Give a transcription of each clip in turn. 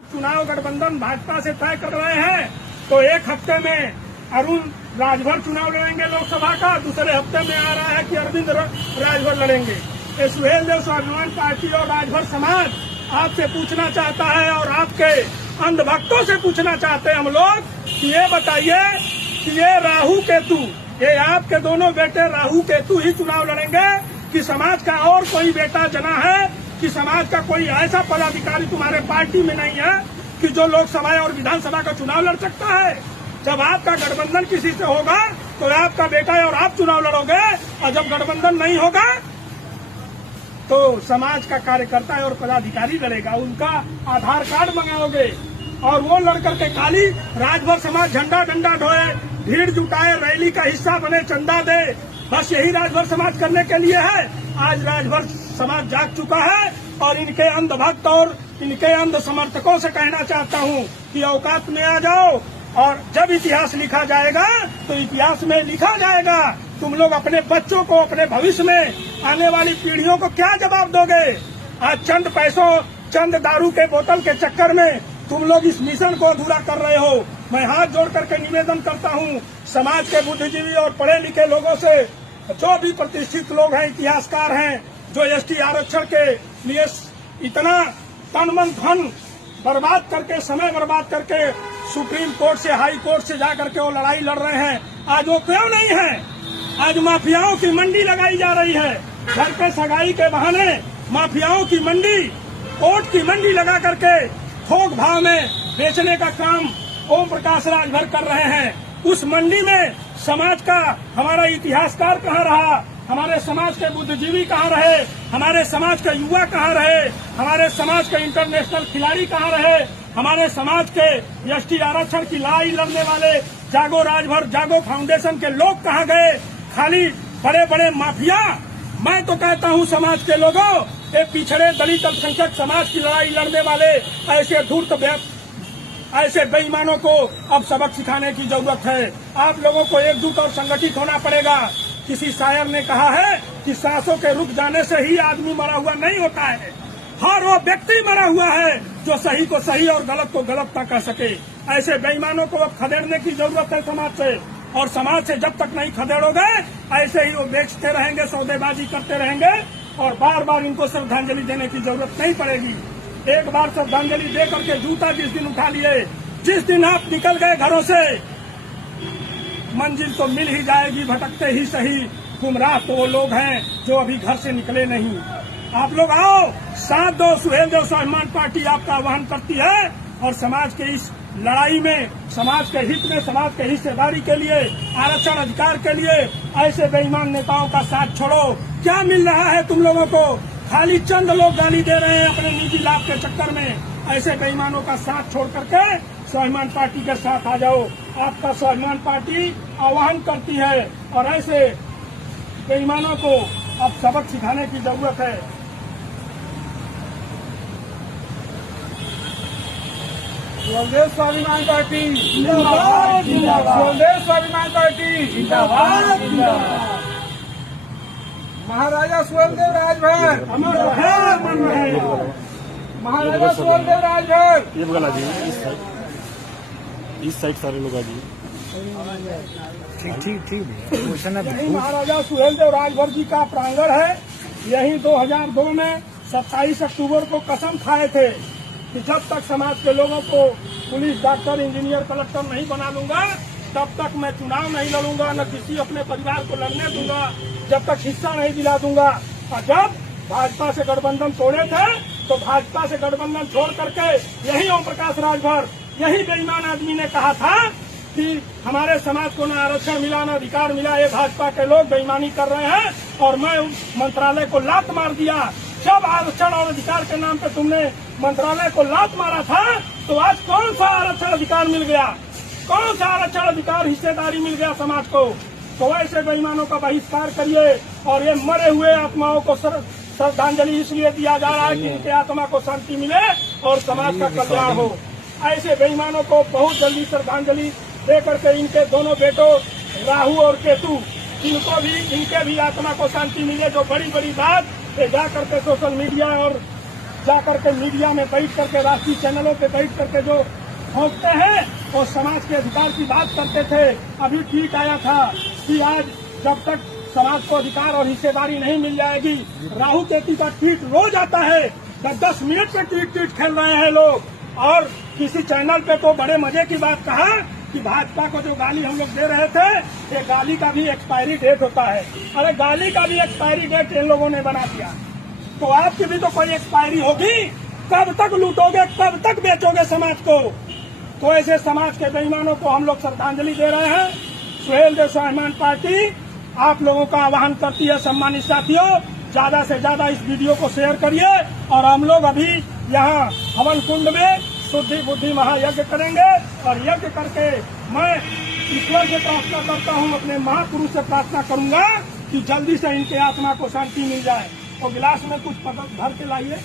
चुनाव गठबंधन भाजपा से तय कर रहे हैं तो एक हफ्ते में अरुण राजभर चुनाव लड़ेंगे लोकसभा का, दूसरे हफ्ते में आ रहा है कि अरविंद राजभर लड़ेंगे। सुहेल देव स्वाभिमान पार्टी और राजभर समाज आपसे पूछना चाहता है और आपके अंधभक्तों से पूछना चाहते हैं हम लोग कि ये बताइए कि ये राहु केतु, ये आपके दोनों बेटे राहु केतु ही चुनाव लड़ेंगे कि समाज का और कोई बेटा जना है, कि समाज का कोई ऐसा पदाधिकारी तुम्हारे पार्टी में नहीं है कि जो लोकसभा और विधानसभा का चुनाव लड़ सकता है। जब आपका गठबंधन किसी से होगा तो आपका बेटा और आप चुनाव लड़ोगे, और जब गठबंधन नहीं होगा तो समाज का कार्यकर्ता और पदाधिकारी लड़ेगा। उनका आधार कार्ड मंगाओगे और वो लड़ करके खाली राजभर समाज झंडा डंडा ढोए, भीड़ जुटाए, रैली का हिस्सा बने, चंदा दे, बस यही राजभर समाज करने के लिए है। आज राजभर समाज जाग चुका है और इनके अंधभक्त और इनके अंध समर्थकों से कहना चाहता हूँ कि औकात में आ जाओ, और जब इतिहास लिखा जाएगा तो इतिहास में लिखा जाएगा। तुम लोग अपने बच्चों को, अपने भविष्य में आने वाली पीढ़ियों को क्या जवाब दोगे? आज चंद पैसों, चंद दारू के बोतल के चक्कर में तुम लोग इस मिशन को अधूरा कर रहे हो। मैं हाथ जोड़ करके निवेदन करता हूँ समाज के बुद्धिजीवी और पढ़े लिखे लोगों से, जो भी प्रतिष्ठित लोग हैं, इतिहासकार हैं, जो एसटी आरक्षण के लिए इतना तन मन धन बर्बाद करके, समय बर्बाद करके सुप्रीम कोर्ट से, हाई कोर्ट से जाकर के वो लड़ाई लड़ रहे हैं, आज वो क्यों नहीं है? आज माफियाओं की मंडी लगाई जा रही है। घर पे सगाई के बहाने माफियाओं की मंडी, कोर्ट की मंडी लगा करके थोक भाव में बेचने का काम ओम प्रकाश राजभर कर रहे हैं। उस मंडी में समाज का हमारा इतिहासकार कहाँ रहा? हमारे समाज के बुद्धिजीवी कहाँ रहे? हमारे समाज के युवा कहाँ रहे? हमारे समाज के इंटरनेशनल खिलाड़ी कहाँ रहे? हमारे समाज के एसटी आरक्षण की लड़ाई लड़ने वाले जागो राजभर, जागो फाउंडेशन के लोग कहाँ गए? खाली बड़े बड़े माफिया। मैं तो कहता हूँ समाज के लोगों, ये पिछड़े दलित अल्पसंख्यक समाज की लड़ाई लड़ने वाले ऐसे धूर्त, ऐसे बेईमानों को अब सबक सिखाने की जरूरत है। आप लोगों को एकजुट और संगठित होना पड़ेगा। किसी शायर ने कहा है कि सांसों के रुक जाने से ही आदमी मरा हुआ नहीं होता है, हर वो व्यक्ति मरा हुआ है जो सही को सही और गलत को गलत ना कह सके। ऐसे बेईमानों को अब खदेड़ने की जरूरत है समाज से, और समाज से जब तक नहीं खदेड़ोगे ऐसे ही वो बेचते रहेंगे, सौदेबाजी करते रहेंगे, और बार बार इनको श्रद्धांजलि देने की जरूरत नहीं पड़ेगी। एक बार श्रद्धांजलि दे करके जूता जिस दिन उठा लिए, जिस दिन आप निकल गए घरों से, मंजिल तो मिल ही जाएगी, भटकते ही सही। गुमराह तो वो लोग हैं जो अभी घर से निकले नहीं। आप लोग आओ, साथ दो। सुहेल देव स्वाभिमान पार्टी आपका आह्वान करती है, और समाज के इस लड़ाई में, समाज के हित में, समाज के हिस्सेदारी के लिए, आरक्षण अधिकार के लिए ऐसे बेईमान नेताओं का साथ छोड़ो। क्या मिल रहा है तुम लोगों को? खाली चंद लोग गाली दे रहे हैं अपने निजी लाभ के चक्कर में। ऐसे बेईमानों का साथ छोड़ करके स्वाभिमान पार्टी के साथ आ जाओ। आपका स्वाभिमान पार्टी आह्वान करती है, और ऐसे बेईमानों को अब सबक सिखाने की जरूरत है। सुहेल स्वाभिमान पार्टी जिंदाबाद, सुहेल स्वाभिमान पार्टी जिंदाबाद, महाराजा सुहेल देव राजभर अमर रहे, अमर रहे। महाराजा सुहेल देव राजभर। ये बगल जी, इस साइड सारे लोग आ जी। यही महाराजा सुहेल देव राजभर जी का प्रांगण है। यही 2002 में 27 अक्टूबर को कसम खाए थे कि जब तक समाज के लोगों को पुलिस, डॉक्टर, इंजीनियर, कलेक्टर नहीं बना लूंगा, तब तक मैं चुनाव नहीं लड़ूंगा, न किसी अपने परिवार को लड़ने दूंगा, जब तक हिस्सा नहीं दिला दूंगा। और जब भाजपा से गठबंधन तोड़े थे तो भाजपा से गठबंधन छोड़ करके यही ओम प्रकाश राजभर, यही बेईमान आदमी ने कहा था कि हमारे समाज को न आरक्षण मिला, न अधिकार मिला, ये भाजपा के लोग बेईमानी कर रहे हैं, और मैं मंत्रालय को लात मार दिया। जब आरक्षण और अधिकार के नाम पे तुमने मंत्रालय को लात मारा था, तो आज कौन सा आरक्षण अधिकार मिल गया? कौन सा आरक्षण अधिकार, हिस्सेदारी मिल गया समाज को? तो ऐसे बेईमानों का बहिष्कार करिए, और ये मरे हुए आत्माओं को श्रद्धांजलि इसलिए दिया जा रहा है कि इनके आत्मा को शांति मिले और समाज का कल्याण हो। ऐसे बेईमानों को बहुत जल्दी श्रद्धांजलि दे करके इनके दोनों बेटों राहु और केतु, इनको भी, इनके भी आत्मा को शांति मिले। जो बड़ी बड़ी बात जा करके सोशल मीडिया और जाकर के मीडिया में बैठ करके राष्ट्रीय चैनलों पे बैठ करके जो भोंकते हैं वो समाज के अधिकार की बात करते थे। अभी ट्वीट आया था कि आज जब तक समाज को अधिकार और हिस्सेदारी नहीं मिल जाएगी, राहु केतु का ट्वीट रोज आता है। 10 मिनट पे ट्वीट खेल रहे हैं लोग। और किसी चैनल पे तो बड़े मजे की बात कहा कि भाजपा को जो गाली हम लोग दे रहे थे, ये गाली का भी एक्सपायरी डेट होता है। अरे गाली का भी एक्सपायरी डेट इन लोगों ने बना दिया, तो आपकी भी तो कोई एक्सपायरी होगी। कब तक लूटोगे, कब तक बेचोगे समाज को? तो ऐसे समाज के बेईमानों को हम लोग श्रद्धांजलि दे रहे हैं। सुहेल देव स्वाभिमान पार्टी आप लोगों का आह्वान करती है, सम्मानित साथियों, ज्यादा से ज्यादा इस वीडियो को शेयर करिए। और हम लोग अभी यहाँ हवन कुंड में शुद्धि बुद्धि महायज्ञ करेंगे और यज्ञ करके मैं ईश्वर से प्रार्थना करता हूँ, अपने महापुरुष से प्रार्थना करूंगा कि जल्दी से इनके आत्मा को शांति मिल जाए। और गिलास में कुछ भर के लाइए,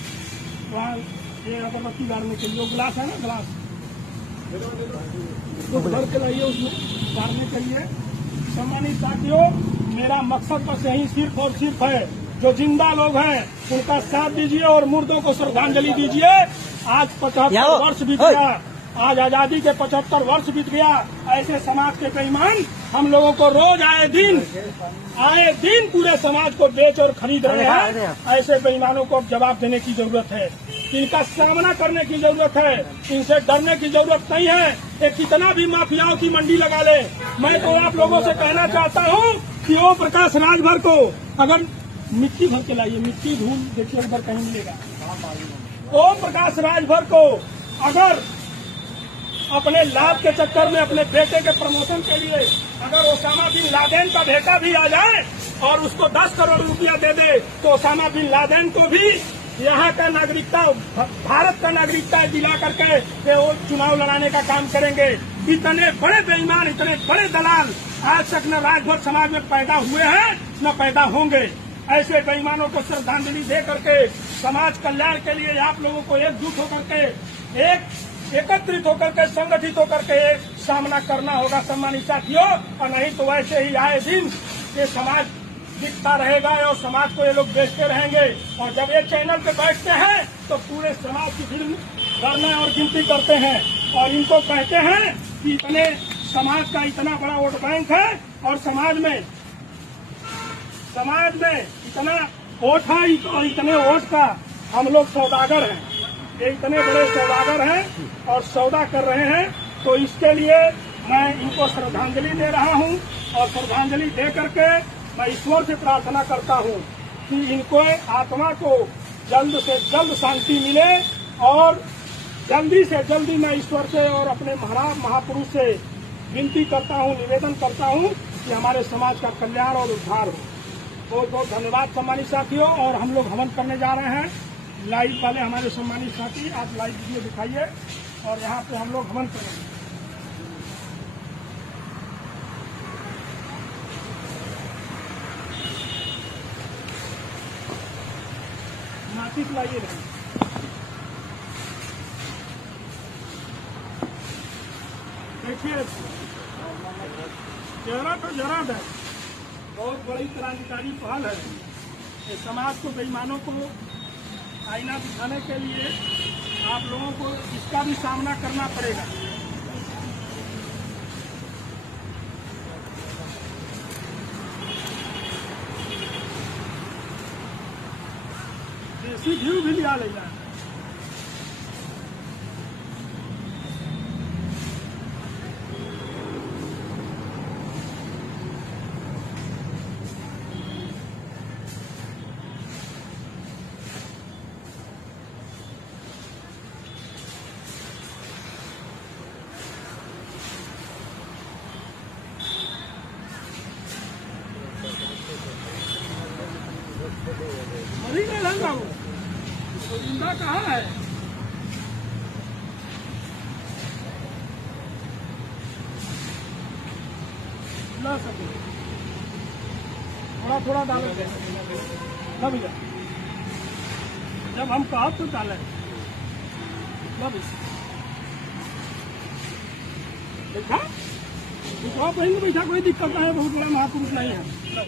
वहाँ ये अगरबत्ती गाड़ने के लिए गिलास है ना, गिलास कुछ भर के लाइए, उसमें गाड़ने के लिए। सम्मानित साथियों, मेरा मकसद बस यही सिर्फ और सिर्फ है, जो जिंदा लोग हैं उनका साथ दीजिए और मुर्दों को श्रद्धांजलि दीजिए। आज 75 वर्ष बीत गया, आज आजादी के 75 वर्ष बीत गया। ऐसे समाज के बेईमान हम लोगों को रोज आए दिन पूरे समाज को बेच और खरीद रहे हैं। ऐसे बेईमानों को अब जवाब देने की जरूरत है, इनका सामना करने की जरूरत है, इनसे डरने की जरूरत नहीं है। ये कितना भी माफियाओं की मंडी लगा ले, मैं तो आप लोगों से कहना चाहता हूँ कि ओम प्रकाश राजभर को अगर मिट्टी भर के लाइए, मिट्टी धूल देखिए उधर कहीं मिलेगा। ओम प्रकाश राजभर को अगर अपने लाभ के चक्कर में अपने बेटे के प्रमोशन के लिए अगर ओसामा बिन लादेन का बेटा भी आ जाए और उसको 10 करोड़ रुपया दे दे, तो ओसामा बिन लादेन को भी यहाँ का नागरिकता, भारत का नागरिकता दिला करके वो चुनाव लड़ाने का काम करेंगे। इतने बड़े बेईमान, इतने बड़े दलाल आज तक न राजभर समाज में पैदा हुए हैं न पैदा होंगे। ऐसे बेईमानों को श्रद्धांजलि दे करके समाज कल्याण के लिए आप लोगों को एकजुट होकर के एकत्रित होकर के संगठित होकर के सामना करना होगा, सम्मानित साथियों। और नहीं तो वैसे ही आए दिन ये समाज दिखता रहेगा और समाज को ये लोग बेचते रहेंगे। और जब ये चैनल पे बैठते हैं तो पूरे समाज की फिल्म करना और गिनती करते हैं और इनको कहते हैं कि इतने समाज का इतना बड़ा वोट बैंक है और समाज में इतना वोट है और इतने वोट का हम लोग सौदागर हैं। ये इतने बड़े सौदागर हैं और सौदा कर रहे हैं। तो इसके लिए मैं इनको श्रद्धांजलि दे रहा हूं और श्रद्धांजलि दे करके मैं ईश्वर से प्रार्थना करता हूं कि इनको आत्मा को जल्द से जल्द शांति मिले। और जल्दी से जल्दी मैं ईश्वर से और अपने महाराज महापुरुष से विनती करता हूं, निवेदन करता हूं कि हमारे समाज का कल्याण और उद्धार हो। बहुत बहुत धन्यवाद सम्मानित साथियों। और हम लोग हवन करने जा रहे हैं। लाइव वाले हमारे सम्मानित साथी, आप लाइव वीडियो दिखाइए और यहाँ पे हम लोग हवन करेंगे। नासिक लाइए नहीं, देखिए चेहरा तो जरा है, बहुत बड़ी क्रांतिकारी पहल है। ये समाज को, बेईमानों को आईना दिखाने के लिए आप लोगों को इसका भी सामना करना पड़ेगा। देसी घी भी लिया ले जाए। मरी नहीं लगा वो, तो जिंदा कहाँ है? ला सके थोड़ा थोड़ा डालेंगे तब जब हम कहा तो डालें देखा, बैठा कोई दिक्कत नहीं है, बहुत बड़ा महापुरुष नहीं है।